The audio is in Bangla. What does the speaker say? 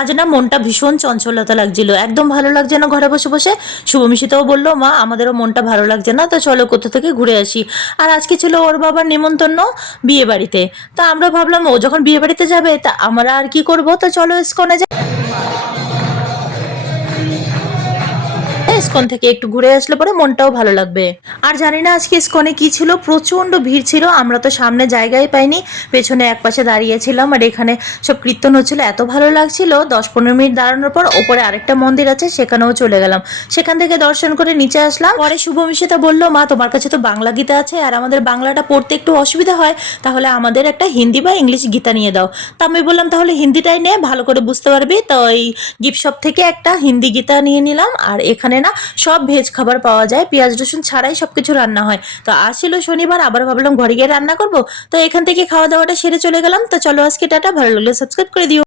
আজ না মনটা ভীষণ চঞ্চলতা লাগছিল, একদম ভালো লাগছে না ঘরে বসে বসে। শুভমিশিতাও বললো, মা আমাদেরও মনটা ভালো লাগছে না, তো চলো কোথা থেকে ঘুরে আসি। আর আজকে ছিল ওর বাবার নিমন্ত্রণ বিয়ে বাড়িতে। তা আমরা ভাবলাম ও যখন বিয়ে বাড়িতে যাবে তা আমরা আর কি করবো, তো চলো ইস্কনে যাই। ইস্কন থেকে একটু ঘুরে আসলে পরে মনটাও ভালো লাগবে। আর জানি না আজকে ইস্কনে কি ছিল, প্রচন্ড ভিড় ছিল। আমরা তো সামনে জায়গায় পাইনি, পেছনে এক পাশে দাঁড়িয়েছিলাম। আর এখানে সব কীর্তন হচ্ছিল, এত ভালো লাগছিল। 10-15 মিনিট দাঁড়ানোর পর ওপরে আরেকটা মন্দির আছে, সেখানেও চলে গেলাম। সেখান থেকে দর্শন করে নিচে আসলাম। পরে শুভমিশিতা বললো, মা তোমার কাছে তো বাংলা গীতা আছে, আর আমাদের বাংলাটা পড়তে একটু অসুবিধা হয়, তাহলে আমাদের একটা হিন্দি বা ইংলিশ গীতা নিয়ে দাও। তা আমি বললাম তাহলে হিন্দিটাই নে, ভালো করে বুঝতে পারবি। তো এই গিফট শপ থেকে একটা হিন্দি গীতা নিয়ে নিলাম। আর এখানে না সব ভেজ খাবার পাওয়া যায়, পেঁয়াজ রসুন ছাড়াই সবকিছু রান্না হয়। তো আসছিল শনিবার, আবার ভাবলাম ঘরে গিয়ে রান্না করব। তো এখান থেকে খাওয়া দাওয়াটা সেরে চলে গেলাম। তো চলো আজকে টাটা, ভালো লাগলে সাবস্ক্রাইব করে দিও।